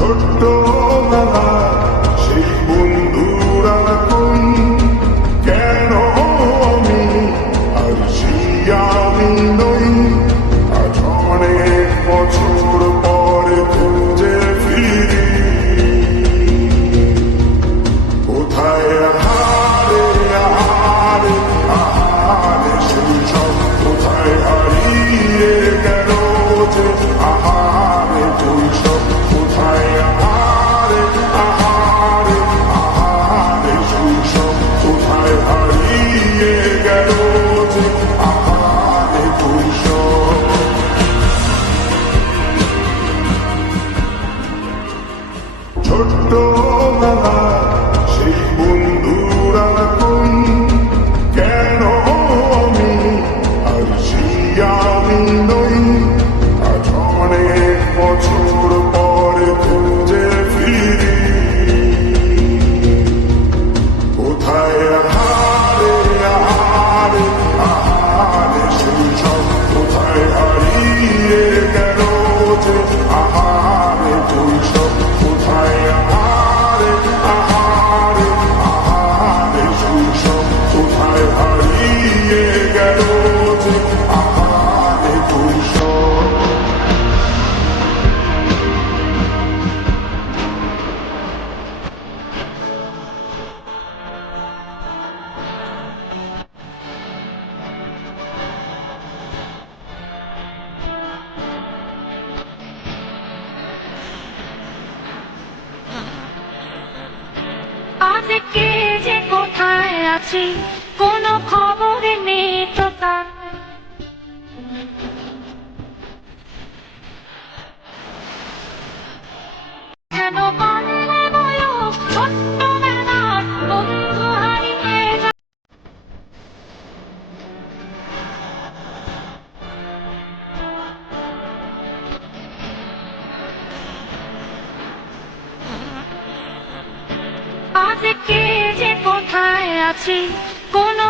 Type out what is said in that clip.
ছোট্টবেলা সেই বন্ধুরা কই, কেন আমি আর সেই আমি নই। আজ অনেক বছর পরে খুঁজে ফিরি, কোথায় আহারে আহারে আহারে সেই সব কোথায় হারিয়ে গেল যে আহারে কৈশোর। কোথায় আহারে আহারে আহারে সেই সব কোথায় হারিয়ে গেল যে আহারে কৈশোর। ছোট্টবেলা সেই বন্ধুরা কই, কেন আমি আর সেই আমি নই। আজ অনেক বছর পরে খুঁজে ফিরি, কোথায় আহারে আহারে আহারে সেই সব কোথায় হারিয়ে গেল যে আহারে কৈশোর। কোথায় আহারে আহারে আহারে সেই সব কোথায় হারিয়ে গেল যে আহারে কৈশোর। আজ কে যে কোথায় আছি কোনো খবর নেই তো তার। কেন পারলে বলো ছোট্টবেলার বন্ধু হারিয়ে যায়। আজ কে যে কোথায় আছি কোনো